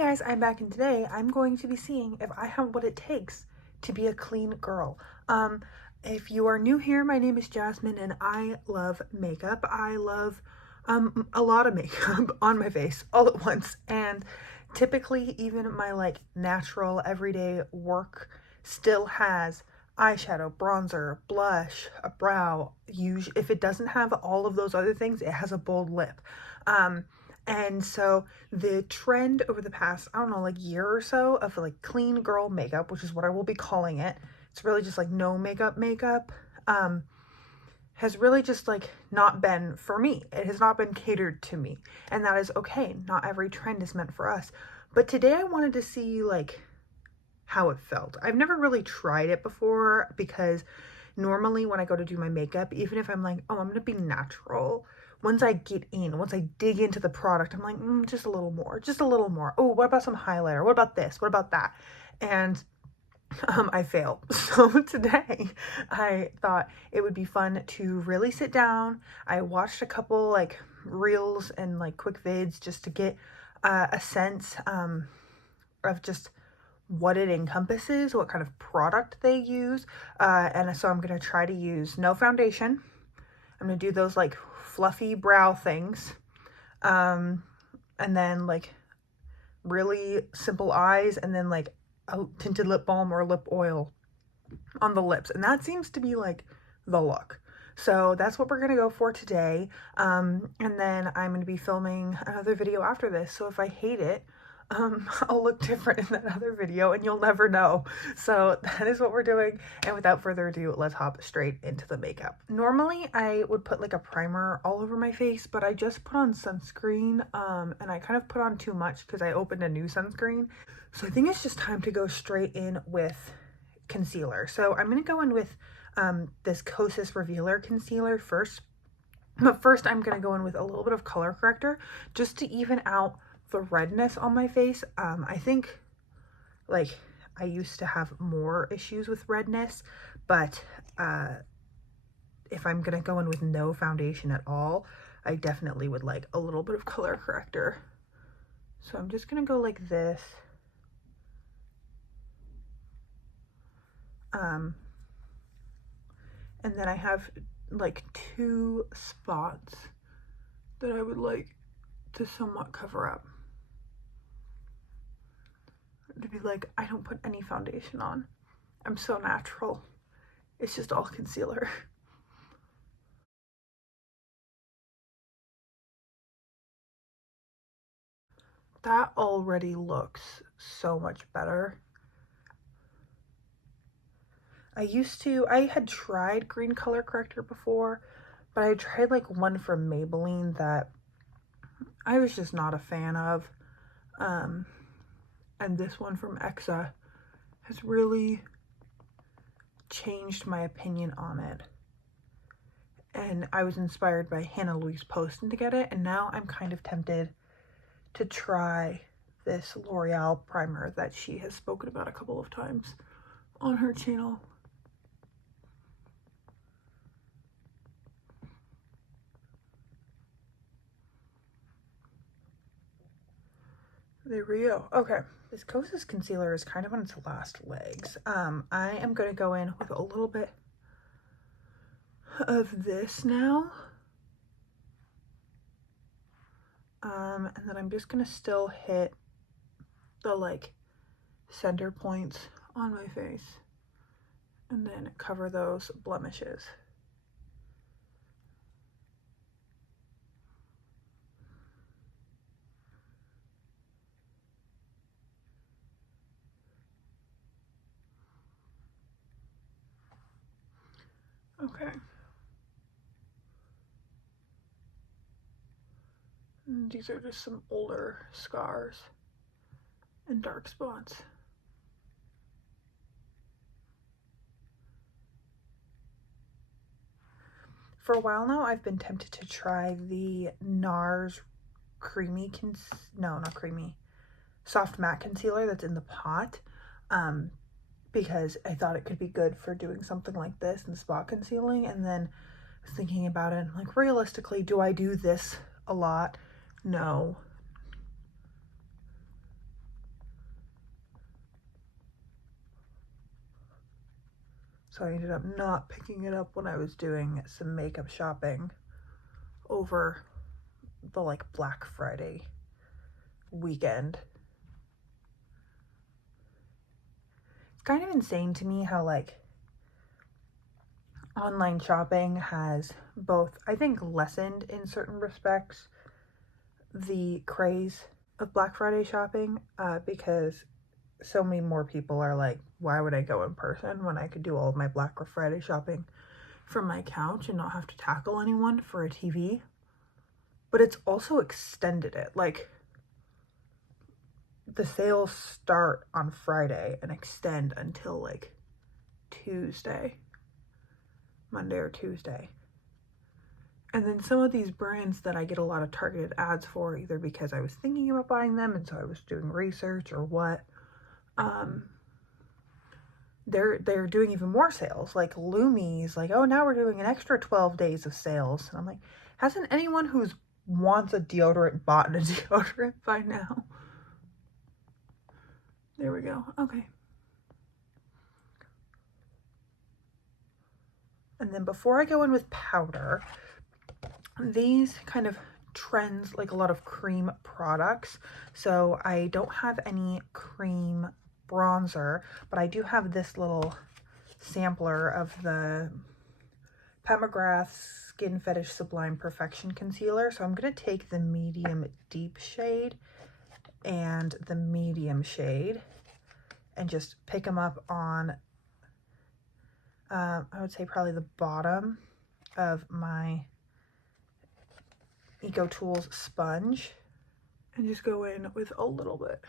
Hey guys, I'm back, and today I'm going to be seeing if I have what it takes to be a clean girl. If you are new here, my name is Jasmine and I love makeup. I love a lot of makeup on my face all at once, and typically even my natural everyday work still has eyeshadow, bronzer, blush, a brow. Usually, if it doesn't have all of those other things, it has a bold lip. And so the trend over the past, I don't know, year or so of clean girl makeup, which is what I will be calling it. It's really just no makeup, has really just not been for me. It has not been catered to me. And that is okay. Not every trend is meant for us. But today I wanted to see how it felt. I've never really tried it before because normally when I go to do my makeup, even if I'm oh, I'm gonna be natural, once I dig into the product, I'm just a little more, just a little more. Oh, what about some highlighter? What about this? What about that? And I fail. So today I thought it would be fun to really sit down. I watched a couple reels and quick vids just to get a sense of just what it encompasses, what kind of product they use. And so I'm going to try to use no foundation. I'm going to do those fluffy brow things. And then really simple eyes, and then a tinted lip balm or lip oil on the lips. And that seems to be the look. So that's what we're going to go for today. And then I'm going to be filming another video after this. So if I hate it, I'll look different in that other video and you'll never know. So that is what we're doing. And without further ado, let's hop straight into the makeup. Normally I would put a primer all over my face, but I just put on sunscreen, and I kind of put on too much because I opened a new sunscreen. So I think it's just time to go straight in with concealer. So I'm going to go in with this Kosas Revealer concealer first. But first I'm going to go in with a little bit of color corrector just to even out the redness on my face. I think I used to have more issues with redness, but if I'm gonna go in with no foundation at all, I definitely would like a little bit of color corrector. So I'm just gonna go like this. And then I have two spots that I would like to somewhat cover up. To be I don't put any foundation on. I'm so natural. It's just all concealer. That already looks so much better. I had tried green color corrector before, but I tried one from Maybelline that I was just not a fan of. And this one from Exa has really changed my opinion on it. And I was inspired by Hannah Louise Poston to get it, and now I'm kind of tempted to try this L'Oreal primer that she has spoken about a couple of times on her channel. There we go. Okay, this Kosas concealer is kind of on its last legs. I am going to go in with a little bit of this now. And then I'm just going to still hit the center points on my face and then cover those blemishes. Okay. And these are just some older scars and dark spots. For a while now, I've been tempted to try the NARS creamy, not creamy, soft matte concealer that's in the pot, because I thought it could be good for doing something like this and spot concealing. And then I was thinking about it, and realistically, do I do this a lot? No. So I ended up not picking it up when I was doing some makeup shopping over the like Black Friday weekend. It's kind of insane to me how like online shopping has both, I think, lessened in certain respects the craze of Black Friday shopping, because so many more people are like, why would I go in person when I could do all of my Black Friday shopping from my couch and not have to tackle anyone for a TV? But it's also extended it. Like, the sales start on Friday and extend until like Tuesday, Monday or Tuesday. And then some of these brands that I get a lot of targeted ads for, either because I was thinking about buying them and so I was doing research or what, they're doing even more sales. Like Lumi's like, oh, now we're doing an extra 12 days of sales. And I'm like, hasn't anyone who wants a deodorant bought a deodorant by now? There we go. Okay. And then before I go in with powder, these kind of trends like a lot of cream products. So I don't have any cream bronzer, but I do have this little sampler of the Pat McGrath's Skin Fetish Sublime Perfection Concealer. So I'm going to take the medium deep shade and the medium shade and just pick them up on, I would say probably the bottom of my Eco Tools sponge, and just go in with a little bit,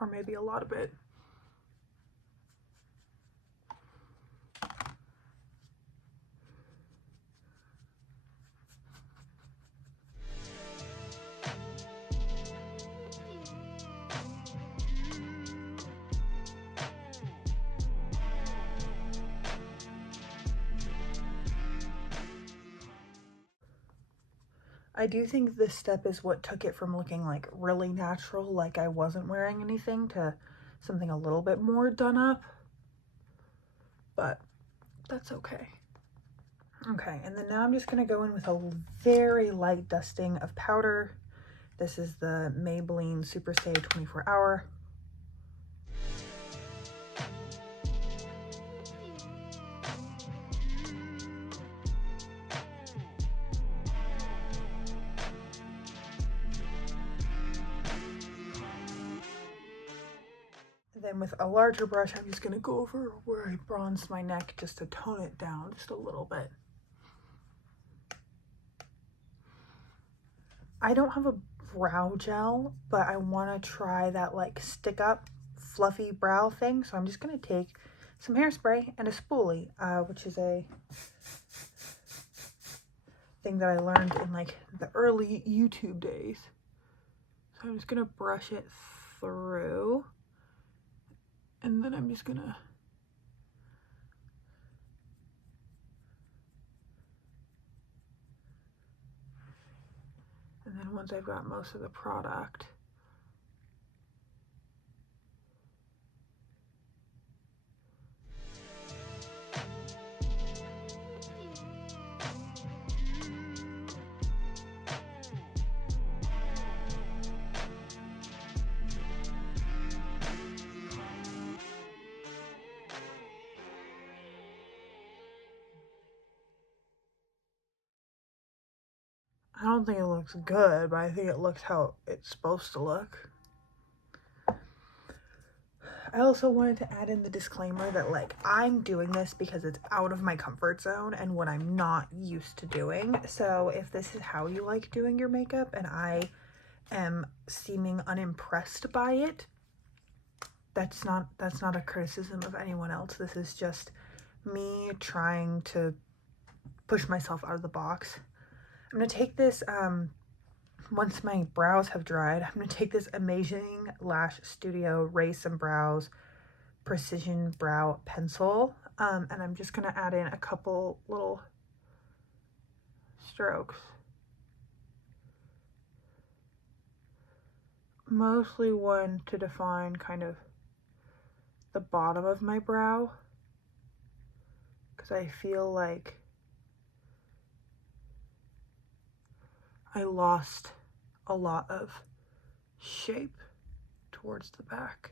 or maybe a lot of it. I do think this step is what took it from looking like really natural, like I wasn't wearing anything, to something a little bit more done up, but that's okay. Okay, and then now I'm just going to go in with a very light dusting of powder. This is the Maybelline Super Stay 24 Hour. Then with a larger brush, I'm just going to go over where I bronzed my neck just to tone it down just a little bit. I don't have a brow gel, but I want to try that like stick up fluffy brow thing. So I'm just going to take some hairspray and a spoolie, which is a thing that I learned in like the early YouTube days. So I'm just going to brush it through, and then I'm just going to and then once I've got most of the product, I don't think it looks good, but I think it looks how it's supposed to look. I also wanted to add in the disclaimer that like I'm doing this because it's out of my comfort zone and what I'm not used to doing. So if this is how you like doing your makeup and I am seeming unimpressed by it, that's not a criticism of anyone else. This is just me trying to push myself out of the box. I'm gonna take this, once my brows have dried, I'm gonna take this Amazing Lash Studio Raise Some Brows Precision Brow Pencil, and I'm just gonna add in a couple little strokes. Mostly one to define kind of the bottom of my brow because I feel like I lost a lot of shape towards the back.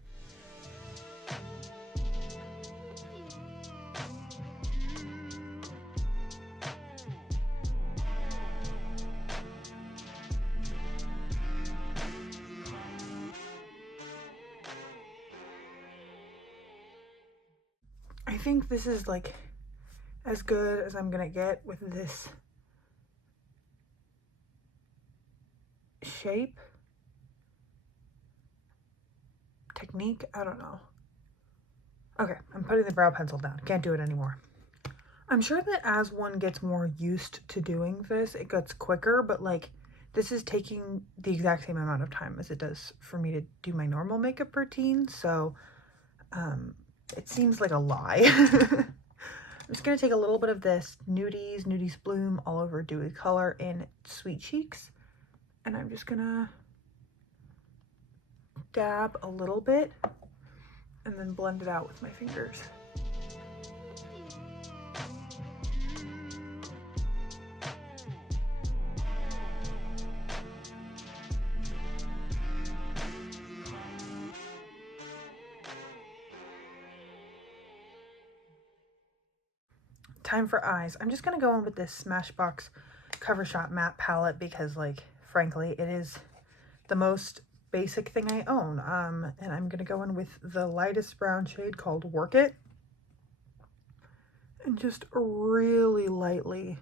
I think this is like as good as I'm gonna get with this shape, technique, I don't know. Okay, I'm putting the brow pencil down. Can't do it anymore. I'm sure that as one gets more used to doing this, it gets quicker, but like this is taking the exact same amount of time as it does for me to do my normal makeup routine, so it seems like a lie. I'm just going to take a little bit of this Nudies Bloom All Over Dewy Color in Sweet Cheeks, and I'm just going to dab a little bit and then blend it out with my fingers. Time for eyes. I'm just going to go in with this Smashbox Cover Shot Matte Palette because, like, frankly, it is the most basic thing I own. And I'm going to go in with the lightest brown shade called Work It. And just really lightly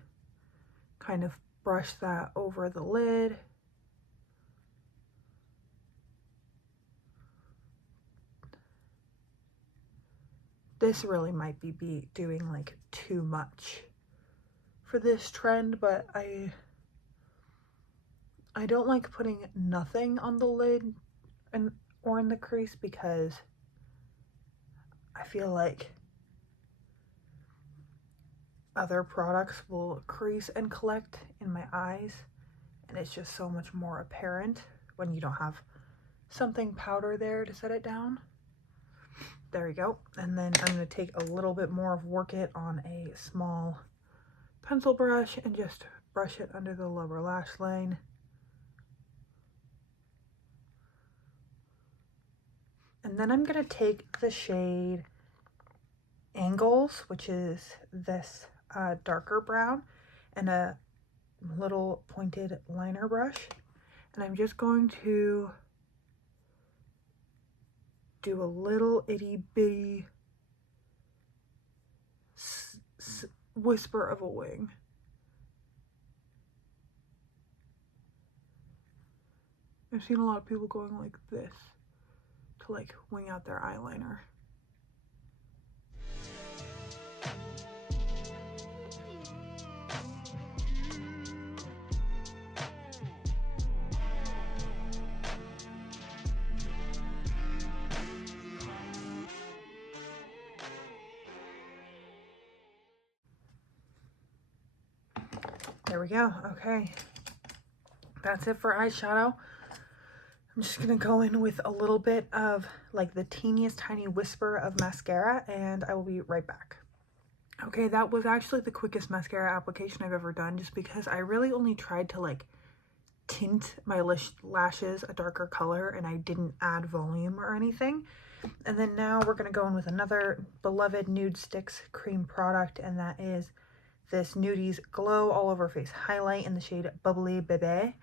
kind of brush that over the lid. This really might be doing like too much for this trend, but I don't like putting nothing on the lid or in the crease because I feel like other products will crease and collect in my eyes, and it's just so much more apparent when you don't have something powder there to set it down. There we go. And then I'm going to take a little bit more of Work It on a small pencil brush and just brush it under the lower lash line. And then I'm going to take the shade Angles, which is this darker brown, and a little pointed liner brush. And I'm just going to do a little itty bitty whisper of a wing. I've seen a lot of people going like this to like wing out their eyeliner. There we go. Okay, that's it for eyeshadow. I'm just gonna go in with a little bit of like the teeniest tiny whisper of mascara, and I will be right back. Okay, that was actually the quickest mascara application I've ever done, just because I really only tried to like tint my lashes a darker color and I didn't add volume or anything. And then now we're gonna go in with another beloved Nude Sticks cream product, and that is this Nudies Glow All Over Face highlight in the shade Bubbly Bebe.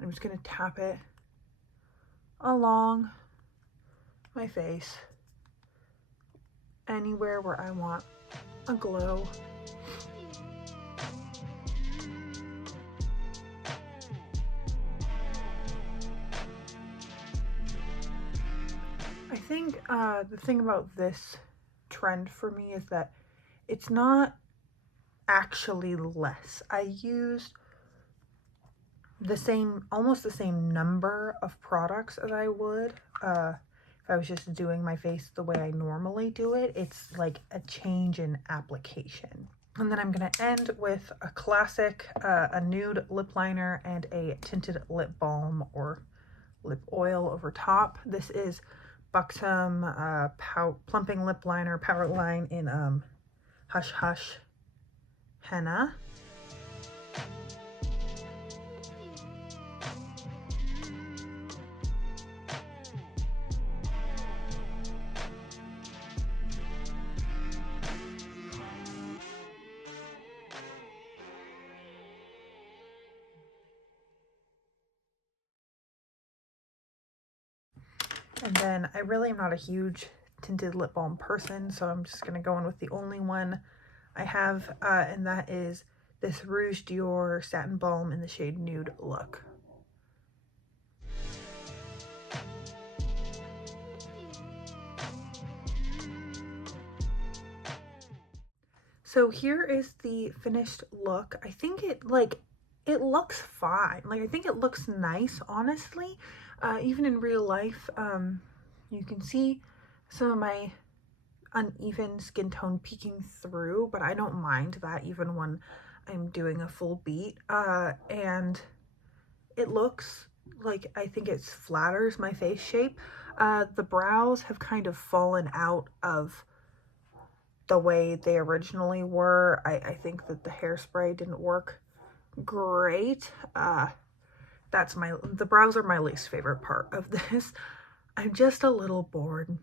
I'm just gonna tap it along my face, anywhere where I want a glow. I think the thing about this trend for me is that it's not actually less. I used the same, almost the same number of products as I would if I was just doing my face the way I normally do it. It's like a change in application. And then I'm going to end with a classic, a nude lip liner and a tinted lip balm or lip oil over top. This is Buxom Plumping Lip Liner Power Line in Hush Hush Henna. And then I really am not a huge tinted lip balm person, so I'm just going to go in with the only one I have, and that is this Rouge Dior Satin Balm in the shade Nude Look. So here is the finished look. I think it looks fine. Like, I think it looks nice, honestly. Even in real life, you can see some of my uneven skin tone peeking through, but I don't mind that even when I'm doing a full beat. And it looks like, I think it flatters my face shape. The brows have kind of fallen out of the way they originally were. I think that the hairspray didn't work great. The brows are my least favorite part of this. I'm just a little bored.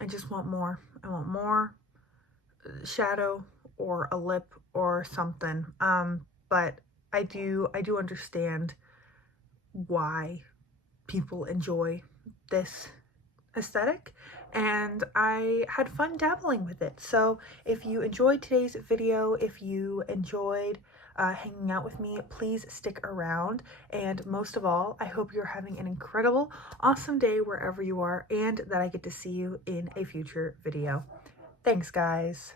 I just want more. I want more shadow or a lip or something. But I do understand why people enjoy this aesthetic, and I had fun dabbling with it. So if you enjoyed today's video, if you enjoyed hanging out with me, please stick around. And most of all, I hope you're having an incredible, awesome day wherever you are, and that I get to see you in a future video. Thanks, guys.